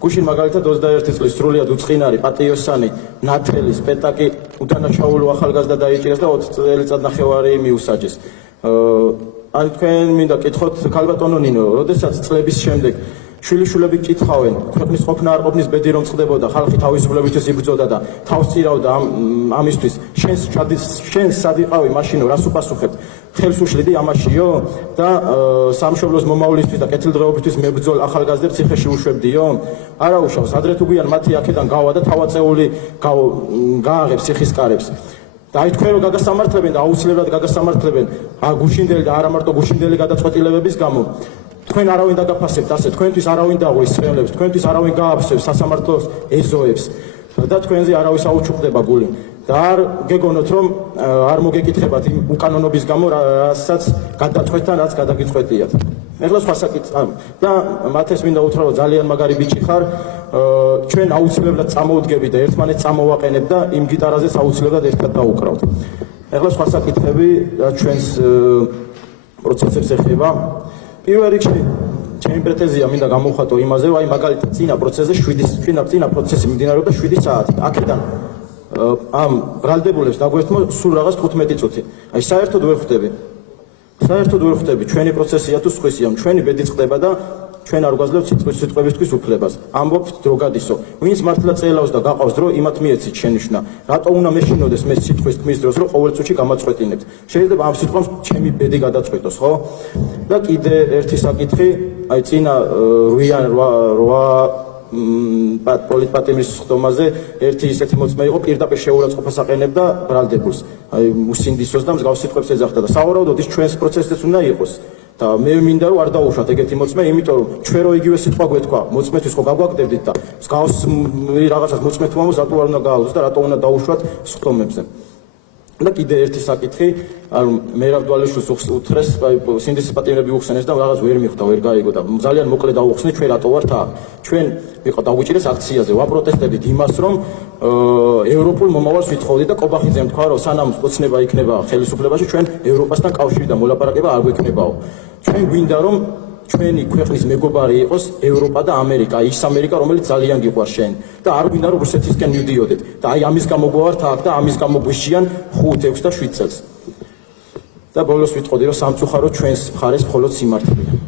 გუშინ მაგალითად 21 წლის სრულიად უწყინარი პატიოსანი ნათელი სპექტაკლი უდანაშაულო ახალგაზრდა დაიჭირეს და 20 წელიწადნახევარი მიუსაჯეს. ან თქვენ მინდა კითხოთ ქალბატონო ნინო, როდესაც წლების შემდეგ შვილიშვილები კითხავენ, ქვეყნის ყოფნა არ ყოფნის ბედი რომ წყდებოდა, ხალხი თავისუფლებისთვის იბრძოდა და თავს წირავდა ამისთვის, შენს სად იყავი მაშინო, რას უპასუხებ? ხელს უშლიდი ამაშიო და სამშობლოს მომავლისთვის და კეთილდღეობისთვის მებრძოლ ახალგაზრდებს ციხეში უშვებდიო? არა უშავს, ადრე თუ გვიან მათი აქედან გავა და თავაწეული გააღებს ციხის კარებს. და აი თქვენ რომ გაგასამართლებენ და აუცილებლად გაგასამართლებენ გუშინდელი და არა მარტო გუშინდელი გადაწყვეტილებების გამო თქვენ არავინ დაგაფასებთ ასე თქვენთვის არავინ დაღვრის ხელებს თქვენთვის არავინ გააფსებს სასამართლოს ეზოებს და თქვენზე არავის აუჩუქდება გული და არ გეგონოთ რომ არ მოგეკითხებათ იმ უკანონობის გამო რასაც გადაწყვეტთან რაც გადაგიწყვეტიათ ეხლა სხვა საკითხი და მათეს მინდა უთხრა რომ ძალიან მაგარი ბიჭი ხარ ჩვენ აუცილებლად წამოვდგებით და ერთმანეთს წამოვაყენებთ და იმ გიტარაზეც აუცილებლად ერთად დაუკრავთ ეხლა სხვა საკითხები რაც ჩვენს პროცესებს ეხება პირველ რიგში ჩემი პრეტენზია მინდა გამოვხატო იმაზე რომ აი მაგალითად წინა პროცესი მიმდინარეობდა 7 საათი აქედან ამ ბრალდებულებს დაგვერთმო სულ რაღაც 15 წუთი აი საერთოდ ვერ ხვდები ჩვენი პროცესია თუ სხვისია ჩვენი ბედი წყდება და ჩვენ არ გვაძლევთ სიტყვებისთვის უფლებას ამბობთ დრო გადისო ვინც მართლა წელავს და გაყავს დრო იმათ მიეცით შენიშვნა რატო უნდა მეშინოდეს მე სიტყვის თქმის დროს რომ ყოველ წუთში გამაწყვეტინებთ შეიძლება ამ სიტყვას ჩემი ბედი გადაწყვეტოს ხო და კიდე ერთი საკითხი აი წინა 8 პოლიტპატიმრის ხდომაზე ერთი ისეთი მოწმე იყო პირდაპირ შეურაცხყოფას აყენებდა ბრალდებულს აი უსინდისოს და მსგავს სიტყვებს ეძახდა და სავარაუდოდ ის ჩვენს პროცესზეც უნდა იყოს და მე მინდა რომ არ დაუშვათ ეგეთი მოწმე იმიტომ რომ ჩვენ რო იგივე სიტყვა გვეთქვა მოწმეთვის ხო გაგვაგდებდით და მსგავს რაღაცას მოწმე თუ ამოს რატო არ უნდა გაალოს და რატო უნდა დაუშვათ ხდომებზე და კიდე ერთი საკითხი მერაბ დვალიშვილს უთხრეს სინდისის პატიმრები უხსენეს და რაღაც ვერ მიხვდა ვერ გაიგო და ძალიან მოკლედ დაუხსნით ჩვენ რატო ვართ აქ ჩვენ ვიყავ დაგვიჭირეს აქციაზე ვაპროტესტებდით იმას რომ ევროპულ მომავალს ვითხოვდით და კობახიძემ თქვა რომ სანამ ოცნება იქნება ხელისუფლებაში ჩვენ ევროპასთან კავშირი და მოლაპარაკება არ გვექნებაო ჩვენ გვინდა რომ ჩვენი ქვეყნის მეგობარი იყოს ევროპა და ამერიკა, ის ამერიკა, რომელიც ძალიან გიყვარს შენ და არ გვინდა რომ რუსეთისკენ მივდიოდეთ და აი ამის გამო გვართ აქ და ამის გამო გვიშიან 5, 6 და 7 წელს. და ბოლოს ვიტყოდი რომ სამწუხაროდ ჩვენს მხარეს მხოლოდ სიმართლეა.